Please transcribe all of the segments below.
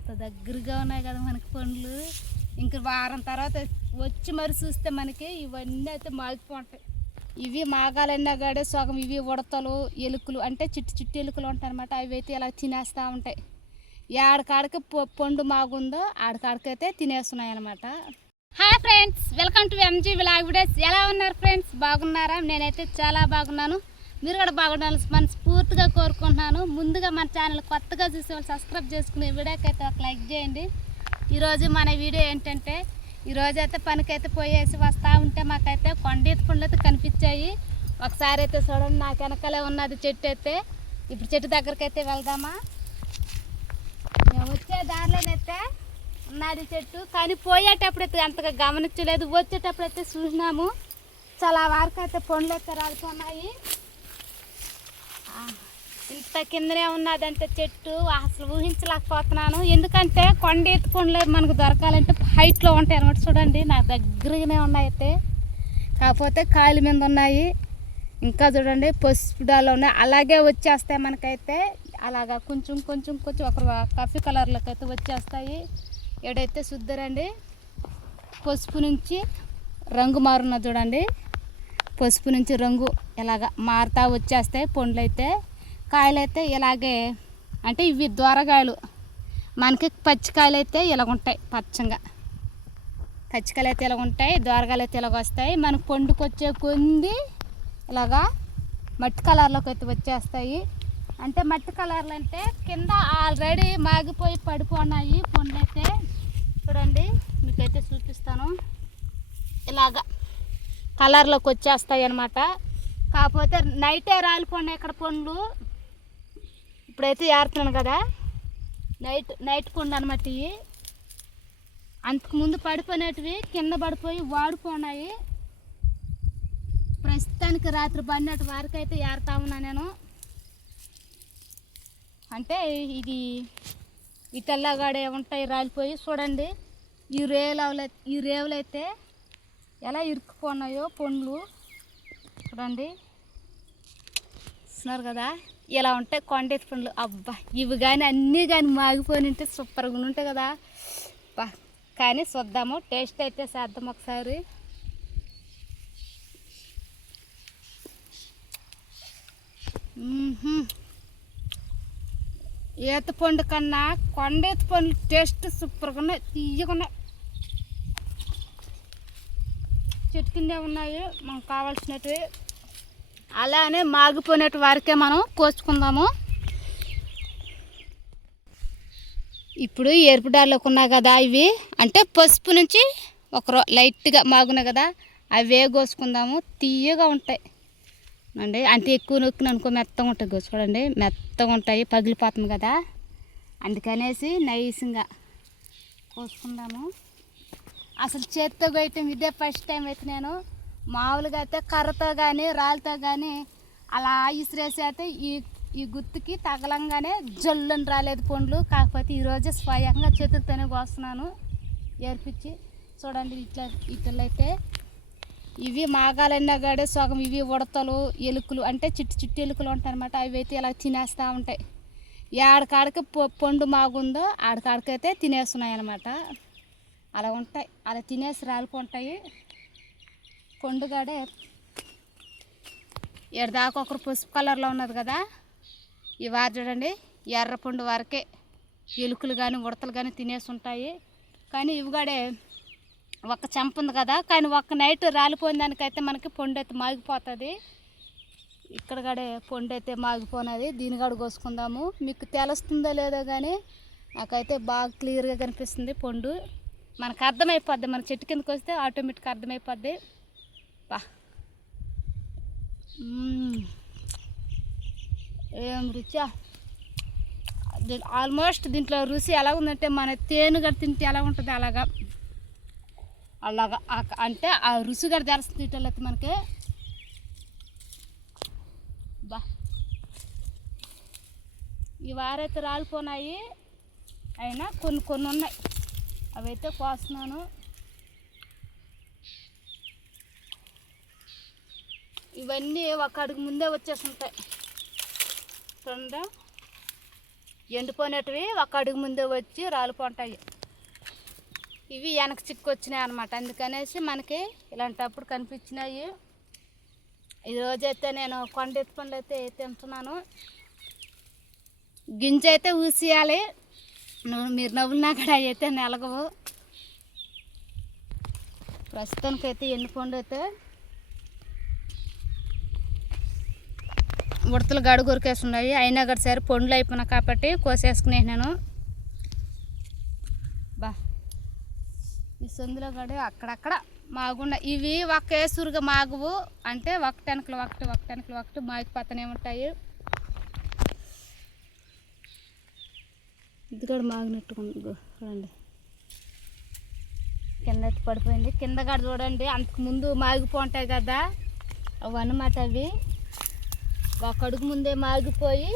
ఎంత దగ్గరగా ఉన్నాయి కదా మనకి పండ్లు. ఇంక వారం తర్వాత వచ్చి మరి చూస్తే మనకి ఇవన్నీ అయితే మాగిపోతాయి. ఇవి మాగాలన్నా కాడే సగం ఇవి ఉడతలు ఎలుకలు అంటే చిట్టి చిట్టి ఎలుకలు ఉంటాయి అనమాట. అవి అయితే ఇలా తినేస్తూ ఉంటాయి. ఆడకాడికి పండు మాగుందో ఆడకాడికైతే తినేస్తున్నాయి అనమాట. Hi friends, welcome to MG vlog videos. ఎలా ఉన్నారు ఫ్రెండ్స్? బాగున్నారా? నేనైతే చాలా బాగున్నాను. మీరు కూడా బాగుండాలని మనస్ఫూర్తిగా కోరుకుంటున్నాను. ముందుగా మన ఛానల్ కొత్తగా చూసే వాళ్ళు సబ్స్క్రైబ్ చేసుకునే వీడియోకి అయితే ఒక లైక్ చేయండి. ఈరోజు మన వీడియో ఏంటంటే, ఈరోజైతే పనికైతే పోయేసి వస్తూ ఉంటే మాకైతే కొండీత పండ్లు అయితే కనిపించాయి. ఒకసారి అయితే చూడండి, నాకు వెనకాలే ఉన్నది చెట్టు అయితే. ఇప్పుడు చెట్టు దగ్గరికి అయితే వెళ్దామా? మేము వచ్చే దారిలోనైతే ఉన్నది చెట్టు, కానీ పోయేటప్పుడు అయితే అంతగా గమనించలేదు. వచ్చేటప్పుడు అయితే చూసినాము, చాలా వరకు అయితే పండ్లు అయితే రాలుతున్నాయి. ఇంత కిందనే ఉన్నదంటే చెట్టు అసలు ఊహించలేకపోతున్నాను. ఎందుకంటే కొండెత్తు పండ్లు మనకు దొరకాలంటే హైట్లో ఉంటాయి అన్నమాట. చూడండి, నా దగ్గరగానే ఉన్నాయి అయితే, కాకపోతే కాయల మీద ఉన్నాయి. ఇంకా చూడండి పసుపు డాల్లో ఉన్నాయి. అలాగే వచ్చేస్తాయి మనకైతే, అలాగా కొంచెం కొంచెం కొంచెం ఒక కాఫీ కలర్లోకి అయితే వచ్చేస్తాయి. ఏడైతే చూద్దరండి, పసుపు నుంచి రంగు మారున్న చూడండి, పసుపు నుంచి రంగు ఇలాగ మారుతా వచ్చేస్తాయి పండ్లు అయితే. కాయలు అయితే ఇలాగే, అంటే ఇవి దోరగాయలు. మనకి పచ్చికాయలు అయితే ఇలాగుంటాయి, పచ్చంగా పచ్చికాయలు అయితే ఇలాగుంటాయి, దోరగాయలు అయితే ఇలాగ వస్తాయి. మనకు పండుకు వచ్చే కొంది ఇలాగా మట్టి కలర్లోకి అయితే వచ్చేస్తాయి. అంటే మట్టి కలర్లు అంటే కింద ఆల్రెడీ మాగిపోయి పడిపోయినాయి పండ్లు అయితే. చూడండి, మీకైతే చూపిస్తాను. ఇలాగా కలర్లోకి వచ్చేస్తాయి అన్నమాట. కాకపోతే నైటే రాలిపోయినాయి ఇక్కడ పండ్లు. ఇప్పుడైతే ఏరుతున్నాను కదా, నైట్ పండు అనమాట ఇవి. అంతకుముందు పడిపోయినవి కింద పడిపోయి వాడిపోయినాయి. ప్రస్తుతానికి రాత్రి పడినట్టు వరకు అయితే ఏరుతా ఉన్నా నేను. అంటే ఇది ఇటల్లాగాడే ఉంటాయి రాలిపోయి. చూడండి, ఈ రేవులు అయితే ఎలా ఇరుక్కుపోన్నాయో పండ్లు. చూడండి, చూస్తున్నారు కదా, ఇలా ఉంటాయి కొండెత్తి పండ్లు. అబ్బా, ఇవి కానీ అన్నీ కానీ మాగిపోయి ఉంటే సూపర్గా ఉంటాయి కదా. బా, కానీ చూద్దాము, టేస్ట్ అయితే చేద్దాం ఒకసారి. ఈత పండు కన్నా కొండెత్తి పండ్లు టేస్ట్ సూపర్గా ఉన్నాయి, తీయగా ఉన్నాయి. చెట్టు కిందే ఉన్నాయి మనకు కావాల్సినవి. అలానే మాగిపోయినట్టు వరకే మనం కోసుకుందాము. ఇప్పుడు ఎరుపు డాల్లోకి ఉన్నాయి కదా ఇవి, అంటే పసుపు నుంచి ఒక లైట్గా మాగున్నాయి కదా, అవే కోసుకుందాము. తీయగా ఉంటాయి అండి. అంటే ఎక్కువ నొక్కిన అనుకో మెత్తగా ఉంటాయి. చూడండి, మెత్తగా ఉంటాయి, పగిలిపోతుంది కదా, అందుకనేసి నైస్గా కోసుకుందాము. అసలు చేత్తో కొయ్యటం ఇదే ఫస్ట్ టైం అయితే. నేను మామూలుగా అయితే కర్రతో కానీ రాళ్ళతో కానీ అలా ఇసిరేసి అయితే ఈ గుత్తుకి తగలంగానే జల్లుని రాలేదు పండ్లు. కాకపోతే ఈరోజు స్వయంగా చేతులతోనే కోస్తున్నాను ఏర్పించి. చూడండి, ఇట్లయితే ఇవి మాగాలన్నా కాడే సగం ఇవి ఉడతలు ఎలుకలు అంటే చిట్టి చిట్టి ఎలుకలు ఉంటాయి అనమాట. అవి అయితే ఇలా తినేస్తూ ఉంటాయి. ఆడకాడికి పండు మాగుందో ఆడకాడికైతే తినేస్తున్నాయి అన్నమాట. అలా ఉంటాయి, అలా తినేసి రాలిపోంటాయి. పండుగాడే ఎడదాకా ఒకరు పసుపు కలర్లో ఉన్నది కదా, ఈ వారు చూడండి ఎర్ర పండు వరకే ఎలుకలు కానీ ఉడతలు కానీ తినేసి ఉంటాయి. కానీ ఇవిగాడే ఒక్క చెంప ఉంది కదా, కానీ ఒక్క నైట్ రాలిపోయిన దానికైతే మనకి పండు అయితే మాగిపోతుంది. ఇక్కడ కాడే పండు అయితే మాగిపోయినది. దీనిగాడు కోసుకుందాము. మీకు తెలుస్తుందో లేదో కానీ నాకైతే బాగా క్లియర్గా కనిపిస్తుంది పండు. మనకు అర్థమైపోద్ది, మన చెట్టు కిందకి వస్తే ఆటోమేటిక్గా అర్థమైపోద్ది. బా, ఏం రుచా! ఆల్మోస్ట్ దీంట్లో రుచి ఎలా ఉందంటే మన తేనెగడ తింటే ఎలా ఉంటుంది అలాగా అంటే ఆ రుచి కూడా తెలుస్తుంది ఇటైతే మనకి. బా, ఈ వారైతే రాలిపోయినాయి, అయినా కొన్ని కొన్ని ఉన్నాయి, అవైతే కోస్తున్నాను. ఇవన్నీ ఒక అడుగు ముందే వచ్చేసి ఉంటాయి. చూడండి, ఎండిపోయినవి ఒక అడుగు ముందే వచ్చి రాలిపోంటాయి. ఇవి వెనక చిక్కు వచ్చినాయి అనమాట. అందుకనేసి మనకి ఇలాంటప్పుడు కనిపించినాయి. ఈరోజైతే నేను కొండ ఎత్తుకొని అయితే తింటున్నాను. గింజ అయితే ఊసేయాలి. మీరు నవ్వులు కూడా అయితే నెలగవు. ప్రస్తుతానికైతే ఎండిపోండి అయితే ఉడతలు గడు కొరికేసి ఉన్నాయి. అయినా కూడా సరే పండ్లు అయిపోయినా కాబట్టి కోసేసుకునేసినాను. బా ఈ సందులో గడి అక్కడక్కడ మాగున్నాయి. ఇవి ఒకేసురుగా మాగువు, అంటే ఒకటెనకలు ఒకటి మాగిపోతూనే ఉంటాయి. ఇది కూడా మాగినట్టుకుంది చూడండి. కింద ఎత్తి పడిపోయింది. కింద గడ చూడండి, అంతకు ముందు మాగిపోంటాయి కదా అవన్నమాట. అవి ఒక అడుగు ముందే మాగిపోయి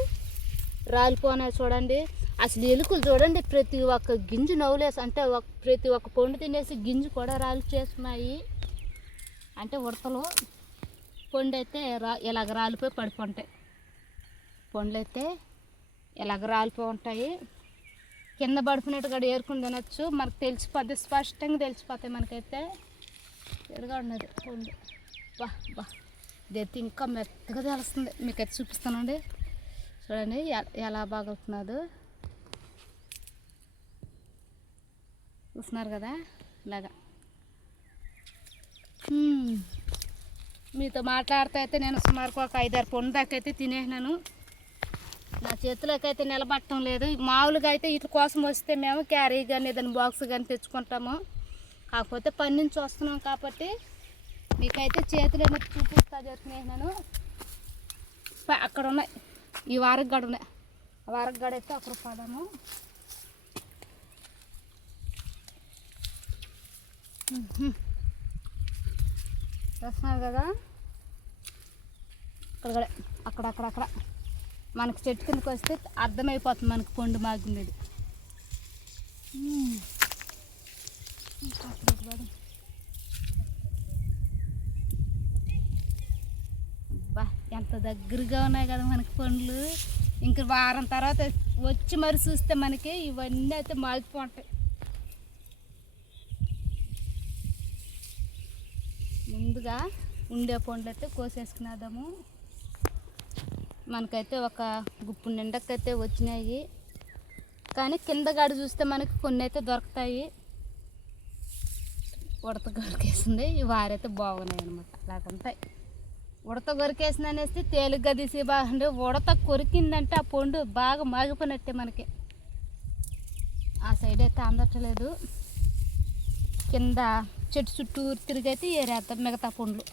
రాలిపోయినాయి చూడండి. అసలు ఎలుకలు చూడండి ప్రతి ఒక్క గింజ నవ్వులేసి, అంటే ప్రతి ఒక్క పండు తినేసి గింజ కూడా రాలి చేస్తున్నాయి. అంటే ఉడతలు పండు అయితే ఇలాగ రాలిపోయి పడిపోంటాయి. పండ్లు అయితే ఇలాగ రాలిపోయి ఉంటాయి. కింద పడిపోయినట్టు కూడా ఏరుకుని తినొచ్చు. మనకు తెలిసిపోద్ది, స్పష్టంగా తెలిసిపోతాయి మనకైతే. ఎడుగా ఉన్నది పండు. బా బా ఇదైతే ఇంకా మెత్తగా తెలుస్తుంది. మీకైతే చూపిస్తానండి. చూడండి ఎలా బాగా అవుతున్నదో. చూస్తున్నారు కదా ఇలాగా. మీతో మాట్లాడితే అయితే నేను సుమారుకు ఒక 5-6 పండు దాకా అయితే తినేసినాను. నా చేతిలోకి అయితే నిలబట్టడం లేదు. మామూలుగా అయితే వీటి కోసం వస్తే మేము క్యారీ కానీ ఏదైనా బాక్స్ కానీ తెచ్చుకుంటాము. కాకపోతే పని నుంచి వస్తున్నాం కాబట్టి మీకైతే చేతులు ఏమో చూపిస్తా చెప్తున్నాను. అక్కడ ఉన్నాయి, ఈ వారకు గడ ఉన్నాయి. ఆ వారకు గడ అయితే అక్కడ పదాము. చూస్తున్నారు కదా అక్కడ అక్కడక్కడ మనకు చెట్టు కిందకి వస్తే అర్థమైపోతుంది మనకు పండు మాగింది. బా ఎంత దగ్గరగా ఉన్నాయి కదా మనకి పండ్లు. ఇంక వారం తర్వాత వచ్చి మరి చూస్తే మనకి ఇవన్నీ అయితే మాగిపోతాయి. ముందుగా ఉండే పండ్లు అయితే కోసేసుకునేద్దాము. మనకైతే ఒక గుప్పు నిండకైతే వచ్చినాయి. కానీ కింద గాడి చూస్తే మనకి కొన్ని అయితే దొరుకుతాయి. ఉడత గొరికేసింది. ఈ వారైతే బాగున్నాయి అనమాట. అలాగుంటాయి. ఉడత గొరికేసింది అనేసి తేలిగ్గా తీసి బాగుండి, ఉడత కొరికిందంటే ఆ పండు బాగా మాగిపోయినట్టే మనకి. ఆ సైడ్ అయితే అందట్లేదు. కింద చెట్టు చుట్టూ తిరిగి అయితే ఏరేస్తాం మిగతా పండ్లు.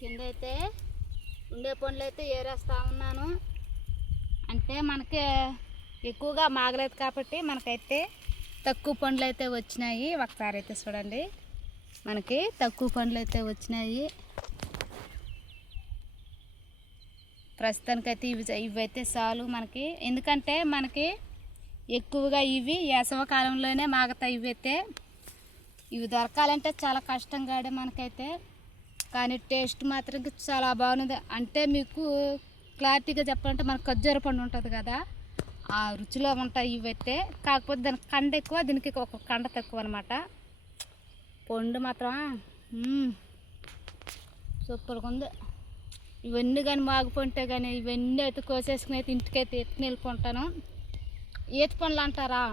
కింద అయితే ఉండే పండ్లు అయితే ఏరేస్తూ ఉన్నాను. అంటే మనకి ఎక్కువగా మాగలేదు కాబట్టి మనకైతే తక్కువ పండ్లు అయితే వచ్చినాయి. ఒకసారి అయితే చూడండి, మనకి తక్కువ పండ్లు అయితే వచ్చినాయి. ప్రస్తుతానికైతే ఇవైతే చాలు మనకి. ఎందుకంటే మనకి ఎక్కువగా ఇవి వేసవకాలంలోనే మాగతాయి. ఇవైతే ఇవి దొరకాలంటే చాలా కష్టంగా మనకైతే. కానీ టేస్ట్ మాత్రం చాలా బాగుంది. అంటే మీకు క్లారిటీగా చెప్పాలంటే మనకు ఖర్జూర పండు ఉంటుంది కదా, ఆ రుచిలో ఉంటాయి ఇవైతే. కాకపోతే దానికి కండ ఎక్కువ, దీనికి ఒక కండ తక్కువ అనమాట. పండు మాత్రం సూపర్గా ఉంది. ఇవన్నీ కానీ మాగిపోంటే కానీ ఇవన్నీ అయితే కోసేసుకుని అయితే ఇంటికైతే ఎత్తుకుని వెళ్ళిపోంటాను. ఈత పండ్లు అంటారా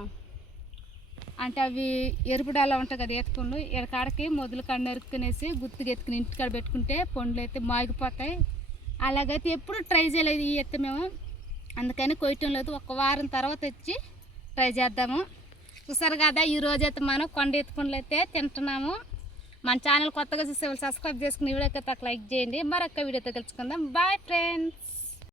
అంటే అవి ఎరుపుడాలా ఉంటాయి కదా ఈత పండ్లు. ఎక్కడికి మొదలు కన్ను ఎరుక్కునేసి గుర్తుగా ఎత్తుకుని ఇంటికాడ పెట్టుకుంటే పండ్లు అయితే మాగిపోతాయి. అలాగైతే ఎప్పుడు ట్రై చేయలేదు ఈ ఎత్తు మేము, అందుకని కొయ్యటం లేదు. ఒక వారం తర్వాత వచ్చి ట్రై చేద్దాము. చూసారు కదా ఈరోజు అయితే మనం కొండ ఈత పండ్లు అయితే తింటున్నాము. మన ఛానల్ కొత్తగా చూసే వాళ్ళు సబ్స్క్రైబ్ చేసుకుని వీడియోకి అయితే లైక్ చేయండి. మరొక వీడియోతో కలుసుకుందాం. Bye friends.